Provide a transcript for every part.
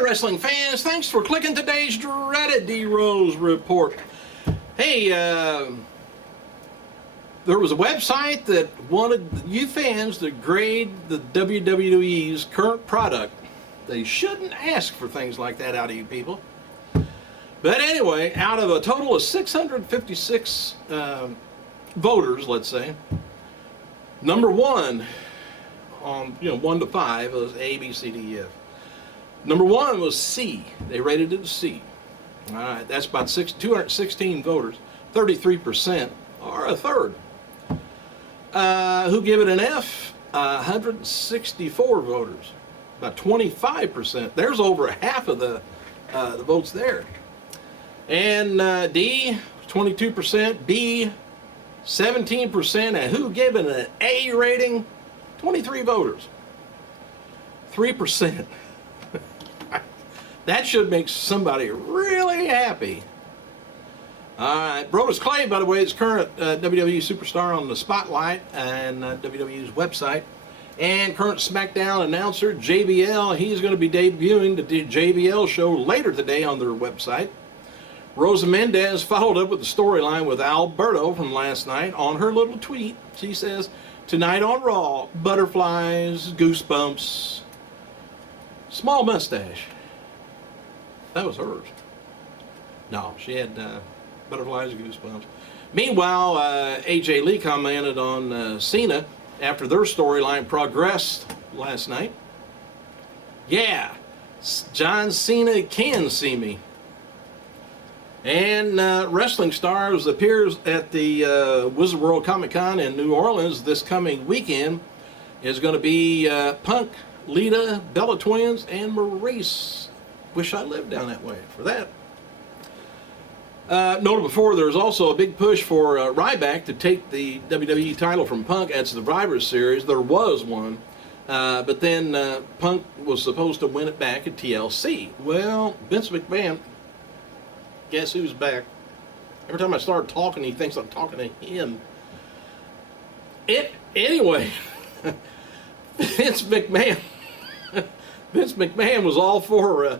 Hi, wrestling fans. Thanks for clicking today's dreaded D-Rose report. Hey, there was a website that wanted you fans to grade the WWE's current product. They shouldn't ask for things like that out of you people. But anyway, out of a total of 656 voters, let's say, number one on 1 to 5 was A, B, C, D, E, F. Number one was C. They rated it a C. All right, that's about 216 voters. 33% or a third. Who give it an F? 164 voters. About 25%. There's over half of the votes there. And D, 22%. B, 17%. And who gave it an A rating? 23 voters. 3%. That should make somebody really happy. All right, Brodus Clay, by the way, is current WWE superstar on the Spotlight and WWE's website. And current SmackDown announcer, JBL, he's going to be debuting the JBL show later today on their website. Rosa Mendez followed up with the storyline with Alberto from last night on her little tweet. She says, tonight on Raw, butterflies, goosebumps, small mustache. That was hers. No, she had butterflies and goosebumps. Meanwhile, AJ Lee commented on Cena after their storyline progressed last night. Yeah, John Cena can see me. And wrestling stars appears at the Wizard World Comic Con in New Orleans this coming weekend is going to be Punk, Lita, Bella Twins, and Maurice. Wish I lived down that way for that. Noted before, there's also a big push for Ryback to take the WWE title from Punk at Survivor Series. There was one, but then Punk was supposed to win it back at TLC. Well, Vince McMahon, guess who's back? Every time I start talking, he thinks I'm talking to him. Anyway, Vince McMahon was all for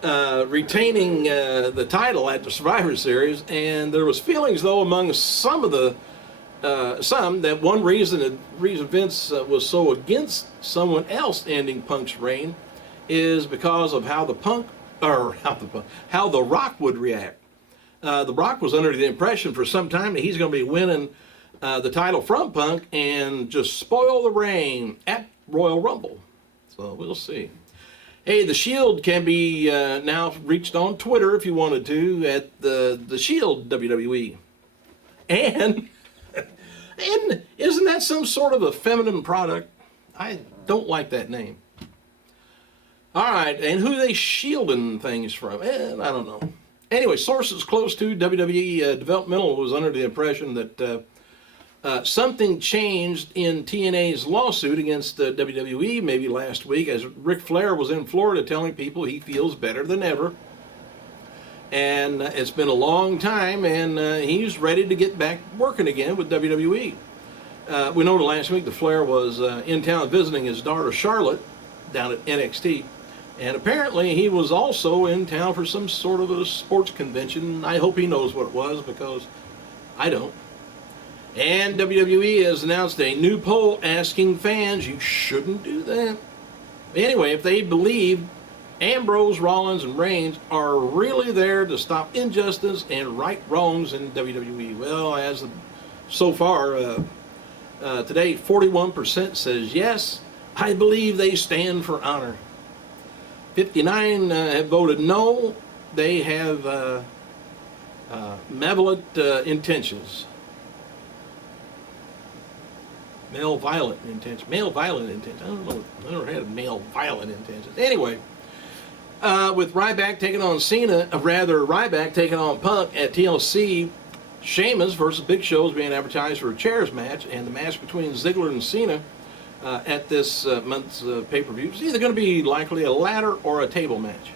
retaining the title at the Survivor Series, and there was feelings though among some of the that one reason Vince was so against someone else ending Punk's reign is because of how The Rock would react. The Rock was under the impression for some time that he's going to be winning the title from Punk and just spoil the reign at Royal Rumble. So we'll see. Hey, the Shield can be now reached on Twitter if you wanted to at the Shield WWE. And isn't that some sort of a feminine product? I don't like that name. All right, and who are they shielding things from? I don't know. Anyway, sources close to WWE Developmental was under the impression that something changed in TNA's lawsuit against WWE maybe last week, as Ric Flair was in Florida telling people he feels better than ever. And it's been a long time, and he's ready to get back working again with WWE. We know last week that Flair was in town visiting his daughter Charlotte down at NXT. And apparently he was also in town for some sort of a sports convention. I hope he knows what it was, because I don't. And WWE has announced a new poll asking fans, you shouldn't do that. Anyway, if they believe Ambrose, Rollins, and Reigns are really there to stop injustice and right wrongs in WWE. Well, as so far today, 41% says yes, I believe they stand for honor. 59 have voted no, they have malevolent intentions. Male violent intentions. I don't know. I never had male violent intentions. Anyway, with Ryback taking on Ryback taking on Punk at TLC, Sheamus versus Big Show is being advertised for a chairs match, and the match between Ziggler and Cena at this month's pay-per-view is either going to be likely a ladder or a table match.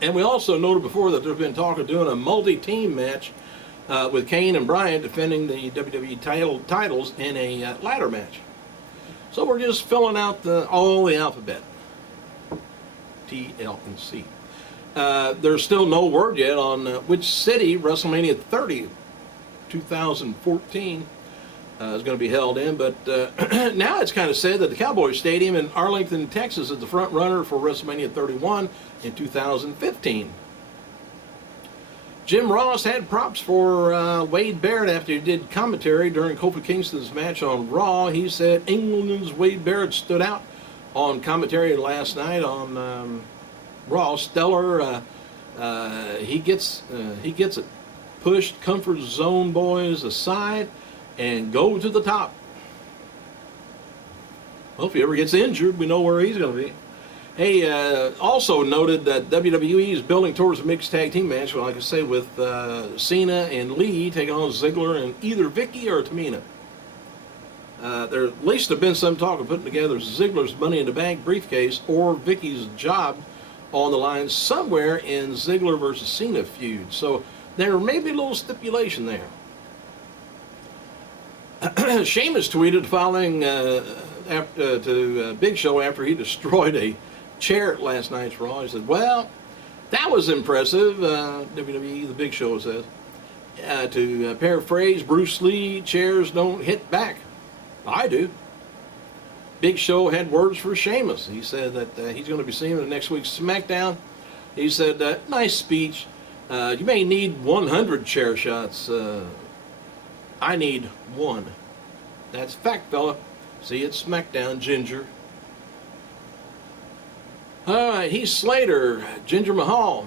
And we also noted before that there's been talk of doing a multi-team match with Kane and Bryan defending the WWE titles in a ladder match. So we're just filling out all the alphabet. TLC. There's still no word yet on which city WrestleMania 30, 2014 is going to be held in, but now it's kind of said that the Cowboys Stadium in Arlington, Texas is the front runner for WrestleMania 31 in 2015. Jim Ross had props for Wade Barrett after he did commentary during Kofi Kingston's match on Raw. He said England's Wade Barrett stood out on commentary last night on Raw. Stellar. He gets it. Pushed comfort zone boys aside and go to the top. Well, if he ever gets injured, we know where he's going to be. Hey, also noted that WWE is building towards a mixed tag team match, well, like I say, with Cena and Lee taking on Ziggler and either Vicky or Tamina. There at least have been some talk of putting together Ziggler's Money in the Bank briefcase or Vicky's job on the line somewhere in Ziggler versus Cena feud. So there may be a little stipulation there. Sheamus tweeted following to Big Show after he destroyed a chair at last night's Raw. He said, well, that was impressive, WWE, the Big Show says. To paraphrase Bruce Lee, chairs don't hit back. I do. Big Show had words for Sheamus. He said that he's going to be seeing him in next week's SmackDown. He said, nice speech. You may need 100 chair shots. I need one. That's fact, fella. See you at SmackDown, Ginger. All right, Heath Slater, Jinder Mahal,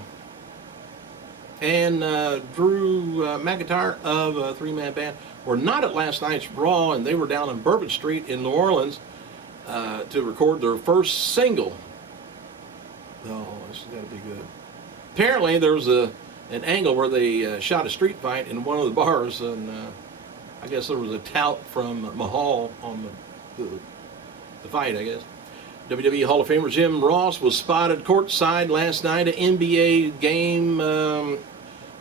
and Drew McIntyre of a three-man band were not at last night's Raw, and they were down on Bourbon Street in New Orleans to record their first single. Oh, this is going to be good. Apparently, there was an angle where they shot a street fight in one of the bars, and I guess there was a tout from Mahal on the fight, I guess. WWE Hall of Famer Jim Ross was spotted courtside last night at NBA game.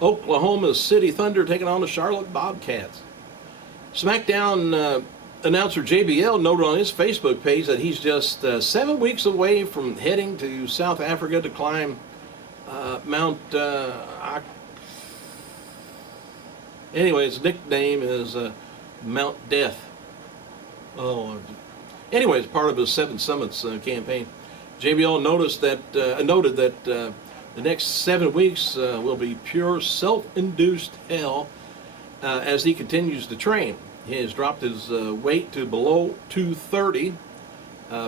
Oklahoma City Thunder taking on the Charlotte Bobcats. SmackDown announcer JBL noted on his Facebook page that he's just 7 weeks away from heading to South Africa to climb Mount. Anyway, his nickname is Mount Death. Oh. Anyway, it's part of his Seven Summits campaign. JBL noted that the next 7 weeks will be pure self-induced hell as he continues to train. He has dropped his weight to below 230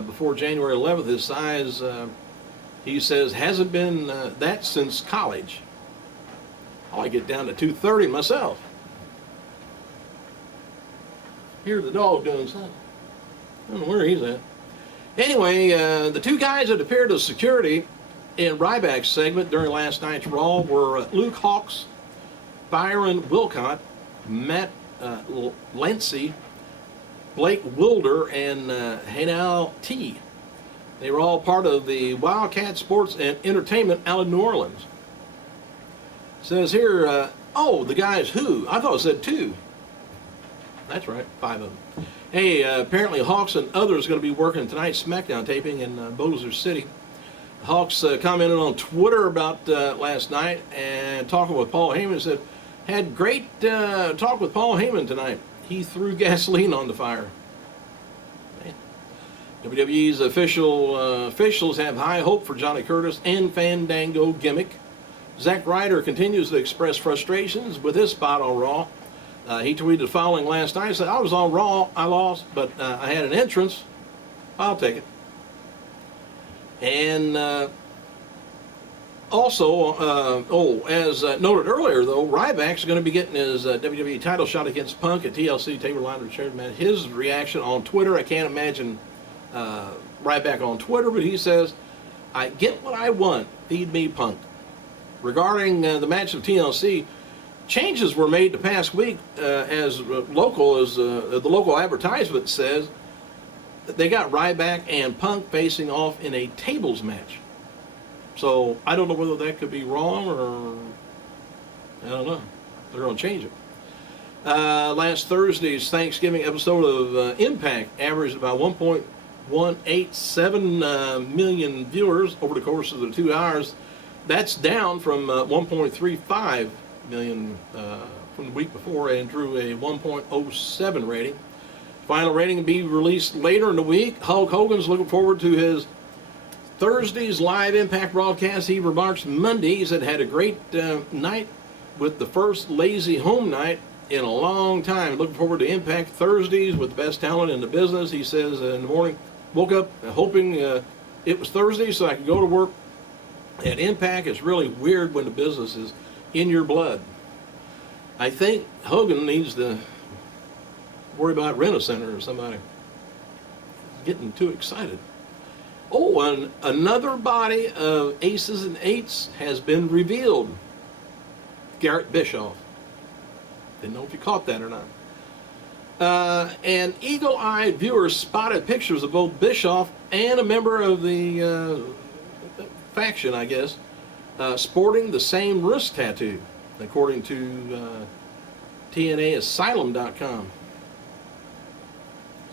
before January 11th. His size, he says, hasn't been that since college. I like to get down to 230 myself. Here's the dog doing something. I don't know where he's at. Anyway, the two guys that appeared as security in Ryback's segment during last night's Raw were Luke Hawx, Byron Wilcott, Matt Lancey, Blake Wilder, and Hanal T. They were all part of the Wildcat Sports and Entertainment out of New Orleans. It says here, oh, the guys who? I thought it said two. That's right, 5 of them. Hey, apparently Hawks and others are going to be working tonight's SmackDown taping in Bossier City. Hawks commented on Twitter about last night and talking with Paul Heyman. Said, had great talk with Paul Heyman tonight. He threw gasoline on the fire. Man. WWE's officials have high hope for Johnny Curtis and Fandango gimmick. Zack Ryder continues to express frustrations with his spot on Raw. He tweeted the following last night. He said, I was on Raw, I lost, but I had an entrance. I'll take it. And also, as noted earlier, though, Ryback's going to be getting his WWE title shot against Punk at TLC Table Line Charity Match. His reaction on Twitter, I can't imagine Ryback on Twitter, but he says, I get what I want, feed me Punk. Regarding the match of TLC, changes were made the past week as the local advertisement says that they got Ryback and Punk facing off in a tables match. So I don't know whether that could be wrong or I don't know. They're going to change it. Last Thursday's Thanksgiving episode of Impact averaged about 1.87 million viewers over the course of the 2 hours. That's down from 1.35 million from the week before, and drew a 1.07 rating. Final rating will be released later in the week. Hulk Hogan's looking forward to his Thursday's live Impact broadcast. He remarks Monday, he said, had a great night with the first lazy home night in a long time. Looking forward to Impact Thursdays with the best talent in the business. He says in the morning, woke up hoping it was Thursday so I could go to work at Impact. It's really weird when the business is in your blood. I think Hogan needs to worry about Rent-A-Center or somebody getting too excited. Oh, and another body of aces and eights has been revealed. Garrett Bischoff. Didn't know if you caught that or not. And eagle-eyed viewers spotted pictures of both Bischoff and a member of the faction, I guess, sporting the same wrist tattoo, according to TNAasylum.com.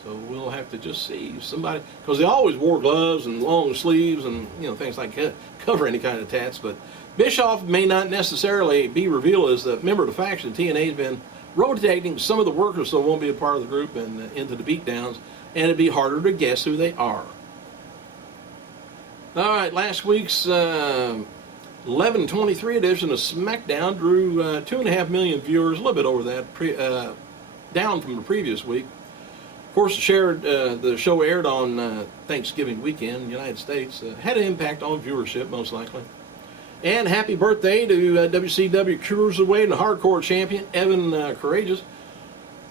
So we'll have to just see somebody, because they always wore gloves and long sleeves and things like that, cover any kind of tats. But Bischoff may not necessarily be revealed as a member of the faction. TNA has been rotating some of the workers, so won't be a part of the group and into the beatdowns, and it'd be harder to guess who they are. All right, last week's 11/23 edition of SmackDown drew 2.5 million viewers, a little bit over that, down from the previous week. Of course, the show aired on Thanksgiving weekend in the United States. Had an impact on viewership, most likely. And happy birthday to WCW Cruiserweight and Hardcore Champion Evan Courageous.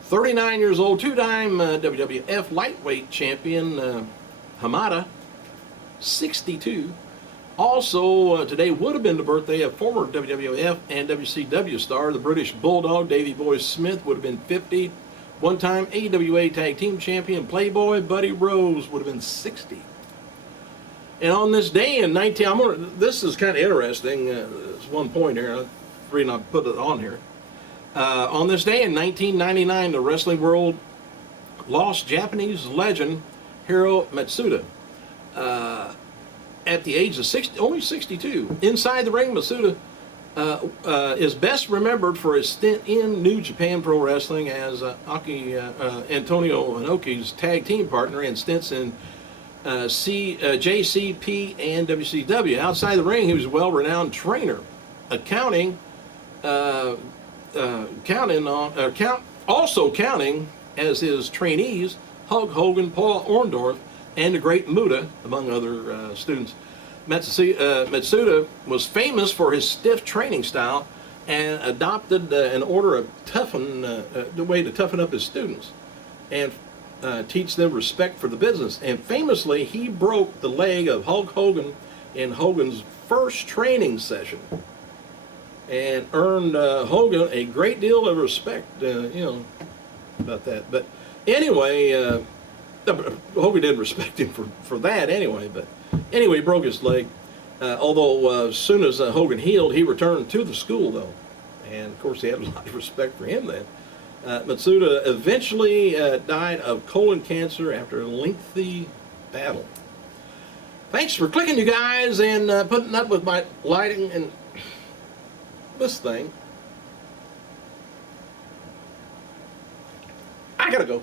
39 years old, two-time WWF Lightweight Champion Hamada, 62. Also, today would have been the birthday of former WWF and WCW star, the British Bulldog, Davey Boy Smith, would have been 50. One-time AWA Tag Team Champion Playboy Buddy Rose would have been 60. And on this day in this is kind of interesting. There's one point here. The reason I put it on here. On this day in 1999, the wrestling world lost Japanese legend Hiro Matsuda at the age of only 62. Inside the ring, Matsuda is best remembered for his stint in New Japan Pro Wrestling as Antonio Inoki's tag team partner, and stints in JCP and WCW. Outside the ring, he was a well-renowned trainer, also counting as his trainees Hulk Hogan, Paul Orndorff, and the Great Muta, among other students. Matsuda was famous for his stiff training style and adopted an order of the way to toughen up his students and teach them respect for the business. And famously, he broke the leg of Hulk Hogan in Hogan's first training session and earned Hogan a great deal of respect, about that. But anyway, Hogan didn't respect him for that anyway, but anyway, he broke his leg. Although as soon as Hogan healed, he returned to the school, though. And of course, he had a lot of respect for him then. Matsuda eventually died of colon cancer after a lengthy battle. Thanks for clicking, you guys, and putting up with my lighting and this thing. I gotta go.